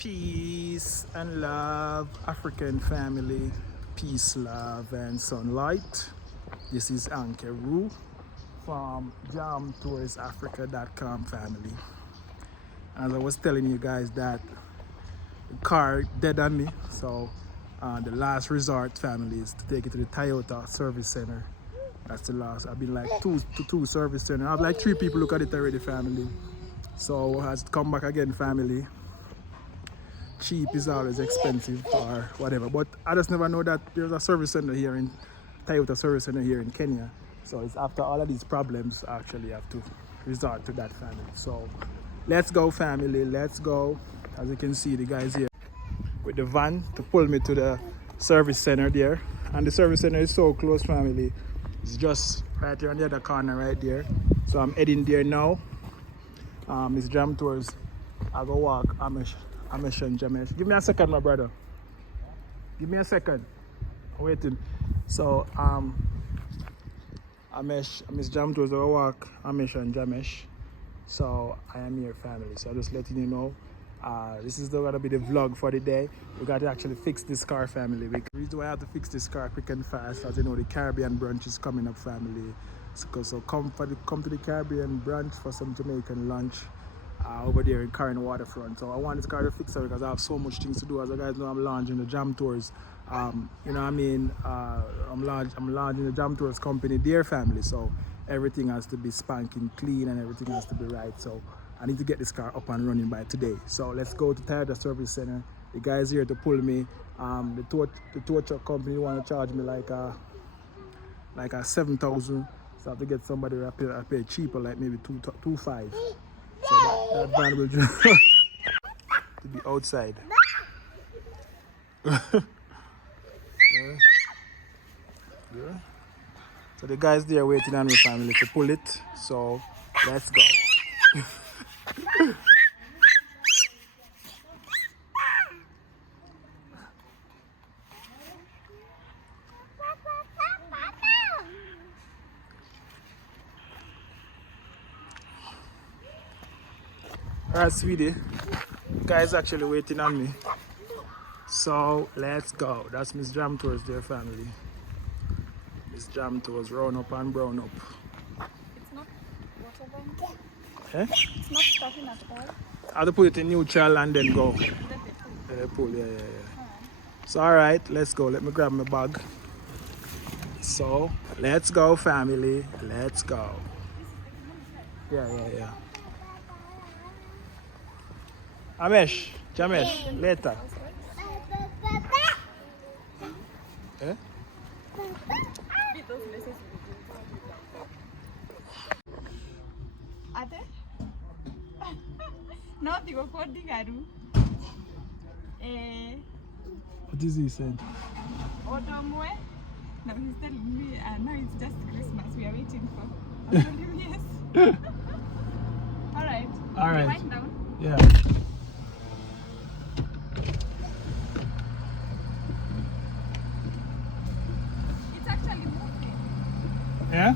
Peace and love, African family. Peace, love, and sunlight. This is Ankeru from jamtoursafrica.com family. As I was telling you guys that the car dead on me, so the last resort family is to take it to the Toyota service center. That's the last. I've been like two service center. I have like 3 people look at it already family. So has come back again family. Cheap is always expensive or whatever, but I just never know that there's a service center here in Toyota service center here in Kenya. So it's after all of these problems I actually have to resort to that family. So let's go family, let's go. As you can see, the guys here with the van to pull me to the service center there, and the service center is so close family. It's just right there on the other corner right there. So I'm heading there now. It's Jam Tours. I go walk Amish and Jamesh. Give me a second, my brother. Give me a second. I'm waiting. So Miss Jam Tours. I go walk Amish and Jamesh. So I am here family. So I'm just letting you know. This is gonna be the vlog for the day. We got to actually fix this car family. The reason why I have to fix this car quick and fast, as you know, the Caribbean brunch is coming up family. So come to the Caribbean brunch for some Jamaican lunch over there in Current Waterfront. So I want this car to fix it because I have so much things to do. As you guys know, I'm launching the Jam Tours. You know what I mean? I'm launching the Jam Tours company, dear family. So everything has to be spanking clean and everything has to be right. So I need to get this car up and running by today. So let's go to Toyota Service Center. The guy's here to pull me. The tow truck company want to charge me like a 7,000. So I have to get somebody to pay cheaper, like maybe 2,500. So that van will just to be outside. Yeah. So the guys there waiting on me family to pull it. So let's go. Alright, sweetie. The guy's actually waiting on me. So let's go. That's Miss Jam Tours, their family. Miss Jam Tours, round up and brown up. It's not whatever. Eh? It's not starting at all. I have to put it in neutral and then go. Then they pull. Yeah. So alright, let's go. Let me grab my bag. So let's go family. Let's go. Yeah. Jamesh, later. Eh? Ate? No, digo kodi garu. What is he saying? Odomwe? No, he's telling me, no, it's just Christmas we are waiting for. I told him yes. Alright. Alright. Wind down. Yeah. It's actually moving. Yeah?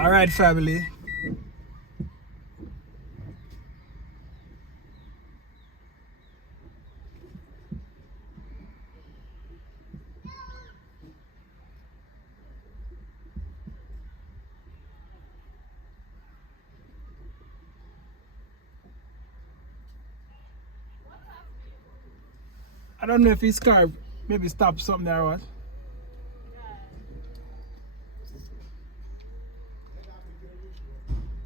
All right, family. I don't know if his car maybe stopped something there or what.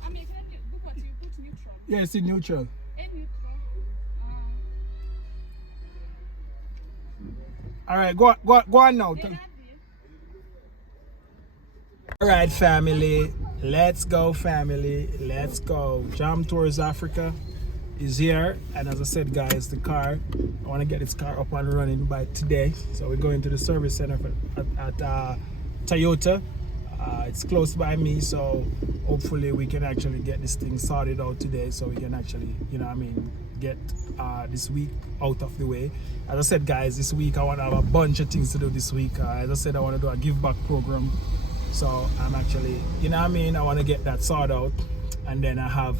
I mean, can you look what you put neutral? Yeah, it's in neutral. A neutral. All right, go on now. All right, family. Let's go, family. Let's go. Jam Tours Africa is here, and as I said, guys, the car. I want to get this car up and running by today. So we're going to the service center at Toyota. It's close by me, so hopefully we can actually get this thing sorted out today, so we can actually, get this week out of the way. As I said, guys, this week I want to have a bunch of things to do this week. As I said, I want to do a give back program, so I'm actually, I want to get that sorted out, and then I have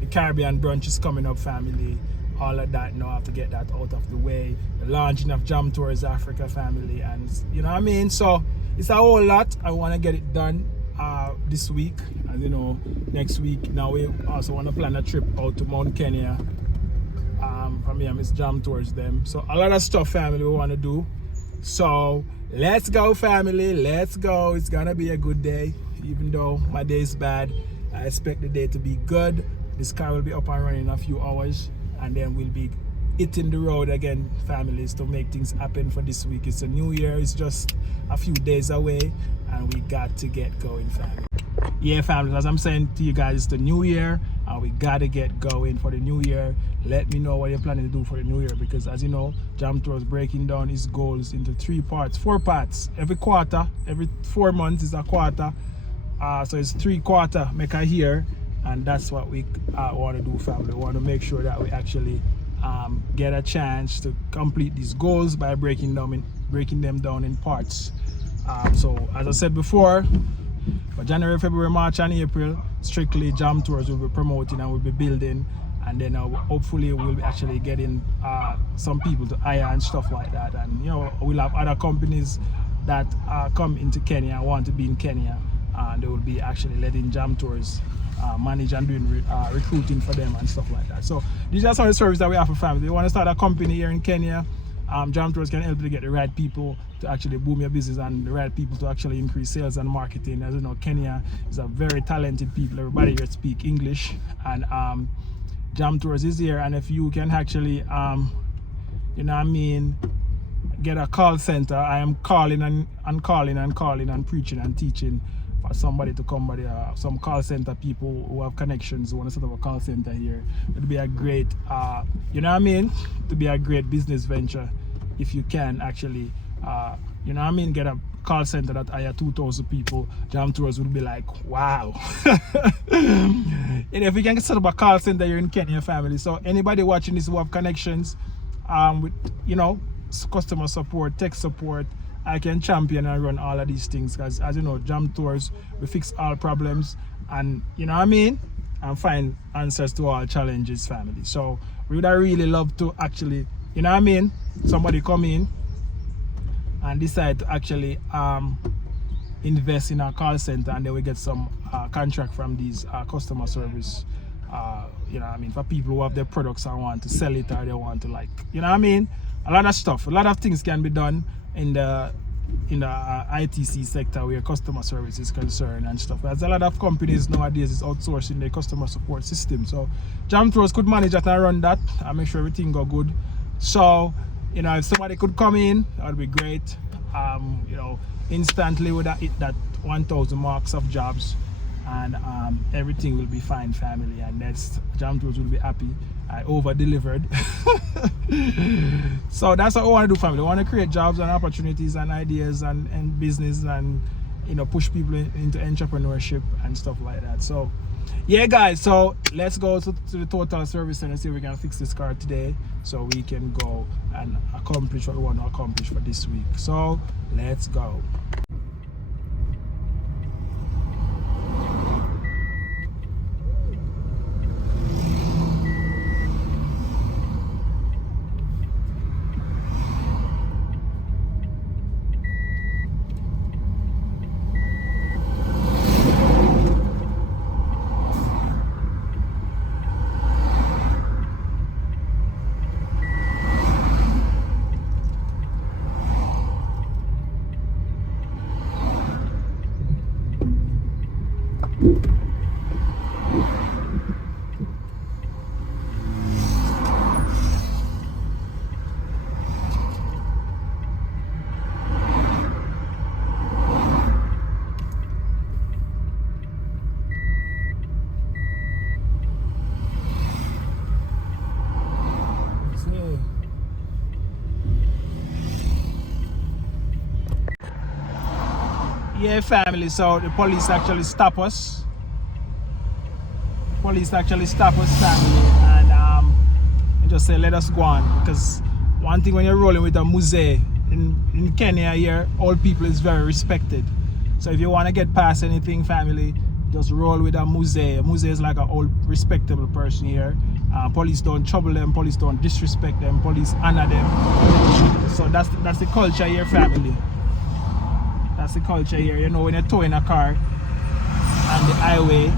the Caribbean brunches coming up, family. All of that, I have to get that out of the way. The launching of Jam Tours Africa, family, and so it's a whole lot. I want to get it done this week, and next week now we also want to plan a trip out to Mount Kenya. From here, Miss Jam Tours them. So a lot of stuff, family, we want to do. So let's go, family. Let's go. It's gonna be a good day, even though my day is bad. I expect the day to be good. This car will be up and running in a few hours, and then we'll be hitting the road again, families, to make things happen for this week. It's a new year. It's just a few days away, and we got to get going, family. Yeah, family, as I'm saying to you guys, it's the new year, and we gotta get going for the new year. Let me know what you're planning to do for the new year, because as you know, Jam Tour is breaking down his goals into 4 parts. Every quarter, every 4 months is a quarter. So it's 3 quarter make a year, and that's what we want to do, family. We want to make sure that we actually get a chance to complete these goals by breaking them down in parts. So as I said before, for January, February, March and April, strictly Jam Tours will be promoting and we'll be building, and then hopefully we'll be actually getting some people to hire and stuff like that, and we'll have other companies that come into Kenya, want to be in Kenya, and they will be actually letting Jam Tours manage and doing recruiting for them and stuff like that. So these are some of the services that we have for families. If you want to start a company here in Kenya, Jam Tours can help you to get the right people to actually boom your business and the right people to actually increase sales and marketing. As you know, Kenya is a very talented people. Everybody here speak English, and Jam Tours is here. And if you can actually, get a call center, I am calling and preaching and teaching for somebody to come by there. Some call center people who have connections who want to set up a call center here. It'd be a great, to be a great business venture if you can actually, get a call center that hire 2,000 people. Jam Tours would be like, wow. And if we can set up a call center here in Kenya, family. So anybody watching this who have connections with, customer support, tech support, I can champion and run all of these things, because as you know, Jam Tours, we fix all problems and and find answers to all challenges, family. So we would really love to actually, somebody come in and decide to actually invest in our call center, and then we get some contract from these customer service, for people who have their products and want to sell it, or they want to a lot of stuff, a lot of things can be done in the ITC sector where customer service is concerned and stuff. There's a lot of companies nowadays is outsourcing their customer support system. So Jam Tours could manage that and run that and make sure everything go good. So if somebody could come in, that would be great. Instantly would hit that 1,000 marks of jobs, and everything will be fine, family, and that's Jam Tours will be happy. I over-delivered. So that's what I want to do, family. I want to create jobs and opportunities and ideas and business, and push people into entrepreneurship and stuff like that. So yeah, guys, so let's go to the Total Service Center, see if we can fix this car today so we can go and accomplish what we want to accomplish for this week. So let's go. Yeah, family. So the police actually stop us. Police actually stop us, family, and just say let us go on, because one thing when you're rolling with a musée in Kenya here, all people is very respected. So if you want to get past anything, family, just roll with a musée. A musée is like an old respectable person here. Police don't trouble them, police don't disrespect them, police honor them. So that's the culture here, family. That's the culture here. You know, when you're towing a car on the highway,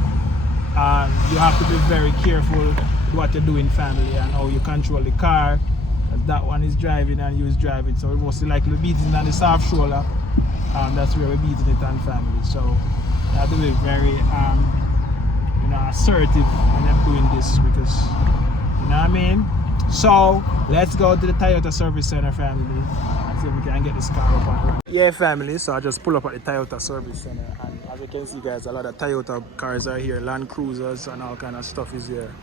you have to be very careful with what you're doing, family, and how you control the car. As that one is driving and you is driving, so it was like we're beating on the soft shoulder. That's where we're beating it on, family. So you have to be very assertive when you're doing this, because you know what I mean. So let's go to the Toyota Service Center, family, and see if we can get this car up and running. Yeah, family, so I just pull up at the Toyota Service Center, and as you can see, guys, a lot of Toyota cars are here, Land Cruisers and all kind of stuff is here.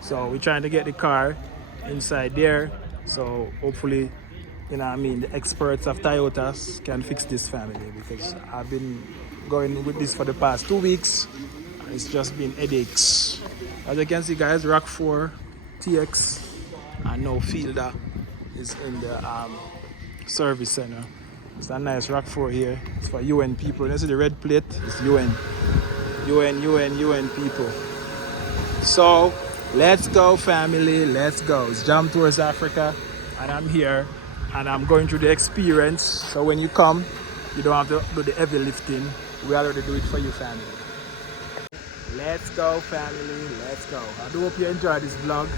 So we're trying to get the car inside there, so hopefully, you know what I mean, the experts of Toyotas can fix this, family, because I've been going with this for the past 2 weeks and it's just been headaches. As you can see, guys, RAV4 TX and no Fielder is in the service center. It's a nice RAV4 here. It's for UN people. You see the red plate? It's UN people. So let's go, family, let's go. It's Jam Tours Africa, and I'm here and I'm going through the experience. So when you come, you don't have to do the heavy lifting. We already do it for you, family. Let's go, family, let's go. I do hope you enjoyed this vlog.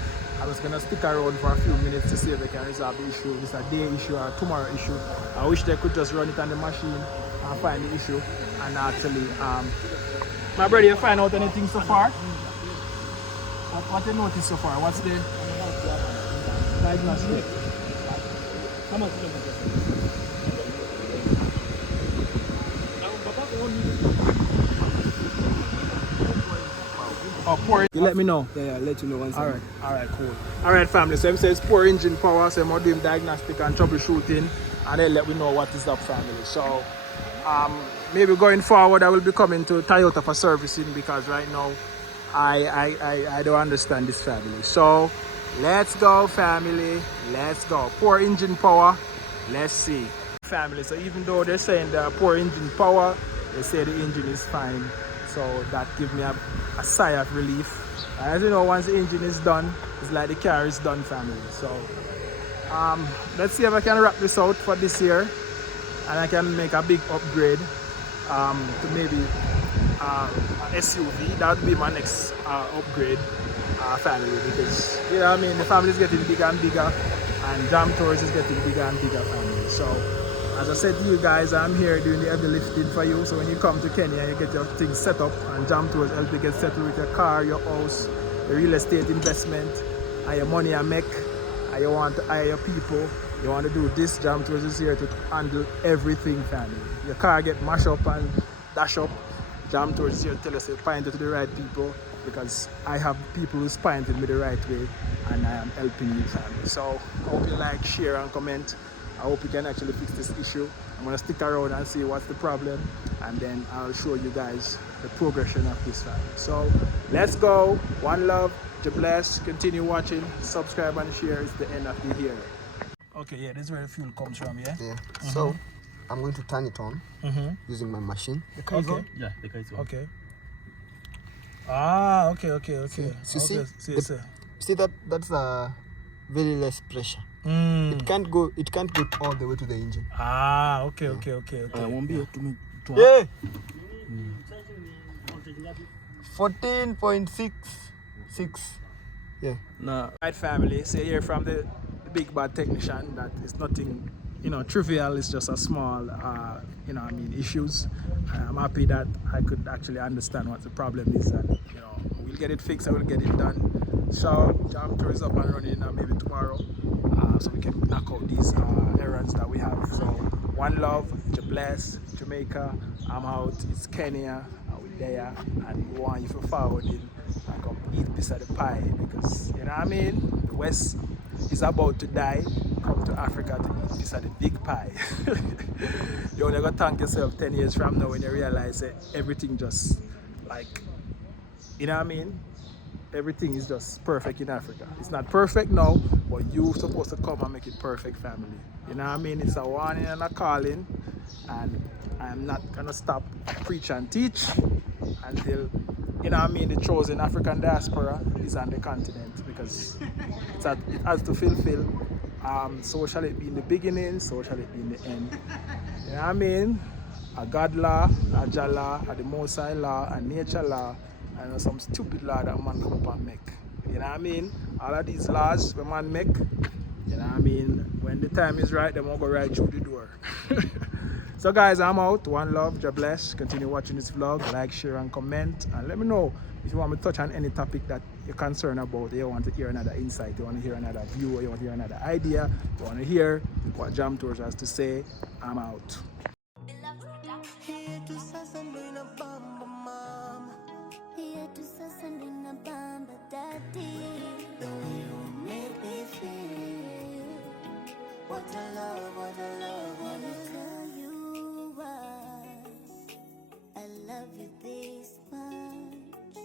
I was gonna stick around for a few minutes to see if they can resolve the issue. It's a day issue or a tomorrow issue. I wish they could just run it on the machine and find the issue. And actually, my brother, you find out anything so far? What you noticed so far? What's the diagnostic? How much? Oh, poor. You let me know. Yeah, I'll let you know once. Alright, cool. Alright, family. So it says poor engine power, so I'm doing diagnostic and troubleshooting, and then let me know what is up, family. So maybe going forward I will be coming to Toyota for servicing, because right now I don't understand this, family. So let's go, family, let's go. Poor engine power, let's see, family. So even though they're saying the poor engine power, they say the engine is fine, so that gives me a sigh of relief. As you know, once the engine is done, it's like the car is done, family. So let's see if I can wrap this out for this year, and I can make a big upgrade to maybe an SUV. That would be my next upgrade, family, because you know what I mean, the family is getting bigger and bigger, and Jam Tours is getting bigger and bigger, family. So as I said to you guys, I'm here doing the heavy lifting for you. So when you come to Kenya, you get your things set up, and Jam Tours help you get settled with your car, your house, your real estate investment, and your money you make, and you want to hire your people, you want to do this. Jam Tours is here to handle everything, family. Your car get mashed up and dash up, Jam Tours is here to tell us to point it to the right people, because I have people who's pointing me the right way, and I am helping you, family. So I hope you like, share and comment. I hope you can actually fix this issue. I'm gonna stick around and see what's the problem, and then I'll show you guys the progression of this, family. So let's go. One love, God bless. Continue watching, subscribe and share. It's the end of the year. Okay, yeah, this is where the fuel comes from, yeah? Yeah. So I'm going to turn it on using my machine. The car is on? Yeah, the car is on. Okay. Ah, okay. See that's very less pressure. It can't go all the way to the engine. Ah, okay. I won't be able to make Yeah. 14.66. Yeah. Nah. Right, family, so here from the big bad technician, that is nothing, trivial. It's just a small, issues. I'm happy that I could actually understand what the problem is, and we'll get it fixed. I will get it done. So Jam Tour is up and running maybe tomorrow, so we can knock out these errands that we have. So one love, God bless, Jamaica. I'm out. It's Kenya. We're there, and we want you to forward in and come eat piece of the pie, because you know what I mean. The West is about to die, come to Africa to eat this at the big pie. You're only gonna thank yourself 10 years from now when you realize that everything just like, you know what I mean? Everything is just perfect in Africa. It's not perfect now, but you're supposed to come and make it perfect, family. You know what I mean? It's a warning and a calling, and I'm not gonna stop preach and teach until, you know what I mean, the chosen African diaspora is on the continent, because it has to fulfill, so shall it be in the beginning, so shall it be in the end. You know what I mean? A God law, a Jah law, a the Most High law, a nature law, and some stupid law that man come up and make. You know what I mean? All of these laws when man make, you know what I mean, when the time is right, they won't go right through the door. So guys, I'm out. One love, God bless. Continue watching this vlog, like, share and comment, and let me know if you want me to touch on any topic that you're concerned about. You want to hear another insight, you want to hear another view, or you want to hear another idea, you want to hear what Jam Tours has to say. I'm out. What a love, what a love, what a tell you why I love you this much.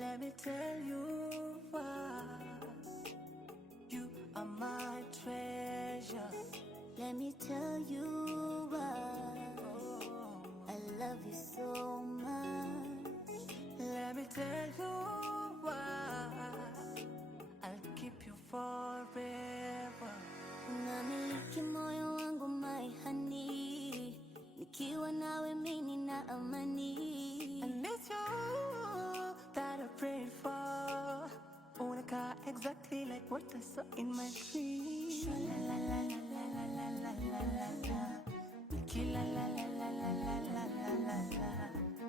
Let me tell you why you are my treasure. Let me tell you why I love you so much. Let me tell you why I'll keep you forever. Namiliki moyo wangu my honey, nikiwa nawe mimi na amani. And it's you that I prayed for. Own a car exactly like what I saw in my dream. La la la la la la la la la la. Niki la la la la la la la la la la.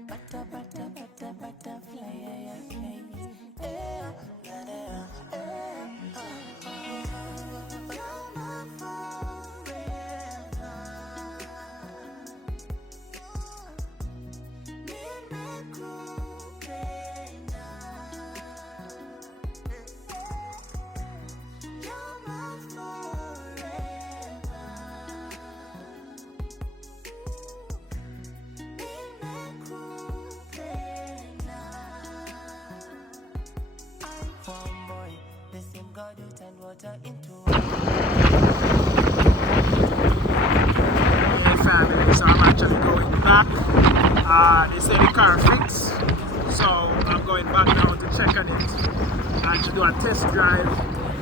Butter butter butter butterfly, yeah yeah yeah. Family, so I'm actually going back. They say the car fixed, so I'm going back now to check on it and to do a test drive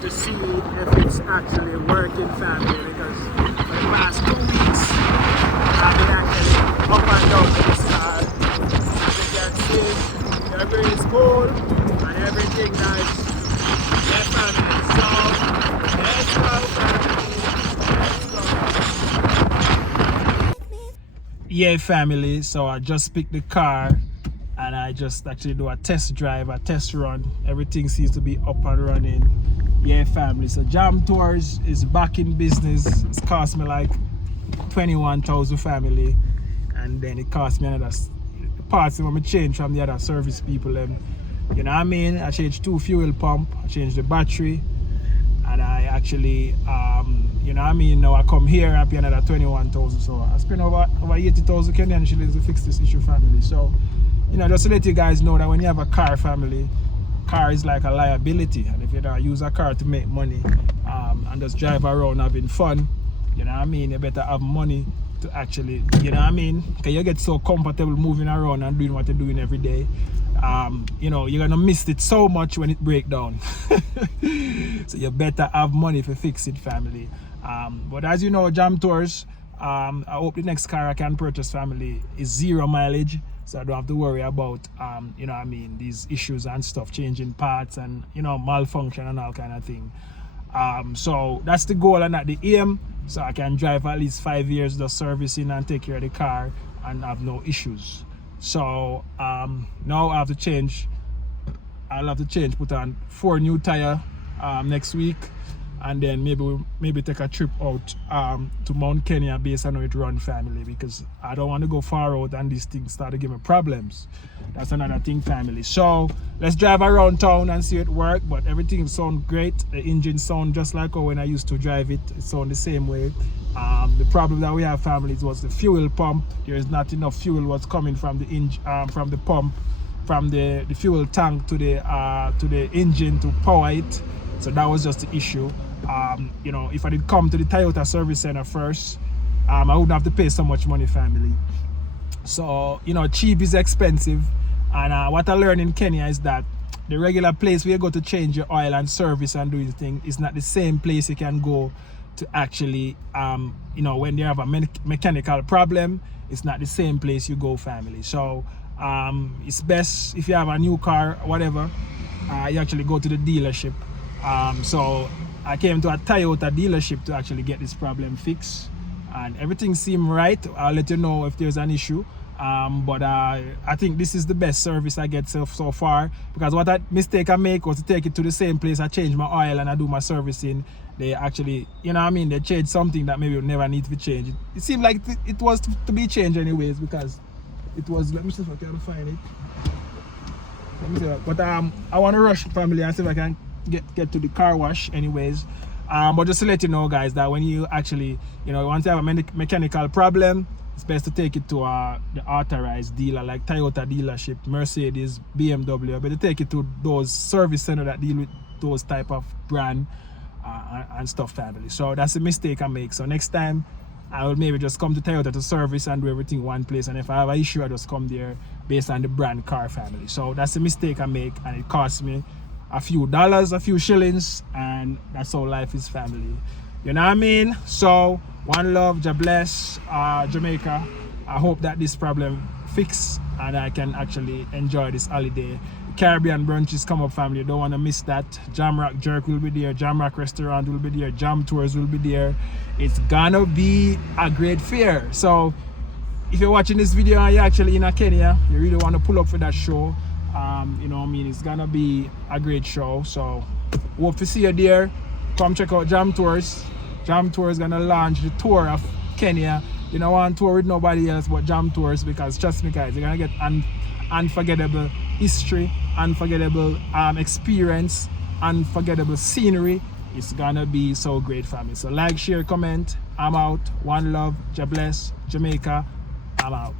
to see if it's actually working, family, because for the past 2 weeks I've been actually up and down with this car. As you can see, the air is cold and everything nice. Yeah, family, so let's go, family. Yeah, family, so I just picked the car and I just actually do a test drive, a test run. Everything seems to be up and running. Yeah, family, so Jam Tours is back in business. It's cost me like 21,000, family, and then it cost me another parts when I change from the other service people. You know what I mean? I changed 2 fuel pump, I changed the battery, and I actually you know what I mean, now I come here I pay another 21,000, so I spent over 80,000 Kenyan shillings to fix this issue, family. So, you know, just to let you guys know that when you have a car, family, car is like a liability, and if you don't use a car to make money and just drive around having fun, you know what I mean, you better have money to actually, you know what I mean, because you get so comfortable moving around and doing what you're doing every day. You know, you're gonna miss it so much when it breaks down. So you better have money to fix it, family. But as you know, Jam Tours, I hope the next car I can purchase, family, is 0 mileage, so I don't have to worry about you know what I mean, these issues and stuff, changing parts and, you know, malfunction and all kind of thing. So that's the goal and not the aim, so I can drive at least 5 years just servicing and take care of the car and have no issues. So now I have to change, I'll have to change, put on 4 new tires next week, and then maybe take a trip out to Mount Kenya based on how it run family, because I don't want to go far out and these things start to give me problems. That's another thing, family. So let's drive around town and see it work, but everything sounds great. The engine sound just like how when I used to drive it, it sound the same way. The problem that we have, families, was the fuel pump. There is not enough fuel what's coming from the from the pump, from the fuel tank to the engine to power it. So that was just the issue. You know, if I did come to the Toyota service center first, I wouldn't have to pay so much money, family. So, you know, cheap is expensive. And what I learned in Kenya is that the regular place where you go to change your oil and service and do your thing is not the same place you can go to actually, you know, when you have a mechanical problem, it's not the same place you go, family. So it's best if you have a new car, whatever, you actually go to the dealership. So I came to a Toyota dealership to actually get this problem fixed, and everything seemed right. I'll let you know if there's an issue. But I think this is the best service I get so far, because what that mistake I make was to take it to the same place. I change my oil and I do my servicing. They actually, you know what I mean, they changed something that maybe would never need to be changed. It seemed like it was to be changed anyways, because it was, let me see if I can find it. Let me see, but I want to rush, family, and see if I can get to the car wash anyways. But just to let you know, guys, that when you actually, you know, once you have a mechanical problem, it's best to take it to the authorized dealer like Toyota dealership, Mercedes, BMW. But to take it to those service centers that deal with those type of brand and stuff, family. So that's a mistake I make. So next time I will maybe just come to Toyota to service and do everything one place, and if I have an issue I just come there based on the brand car, family. So that's a mistake I make, and it costs me a few dollars, a few shillings, and that's how life is, family. You know what I mean? So one love, God bless, Jamaica. I hope that this problem fix and I can actually enjoy this holiday. Caribbean brunches come up, family. You don't want to miss that. Jamrock Jerk will be there. Jamrock Restaurant will be there. Jam Tours will be there. It's gonna be a great fair. So if you're watching this video and you're actually in Kenya, you really want to pull up for that show. You know what I mean? It's gonna be a great show. So hope to see you there. Come check out Jam Tours. Jam Tours gonna launch the tour of Kenya. You don't want to tour with nobody else but Jam Tours, because trust me, guys, you're gonna get unforgettable history, unforgettable experience, unforgettable scenery. It's gonna be so great, family. So like, share, comment. I'm out. One love. God bless. Jamaica. I'm out.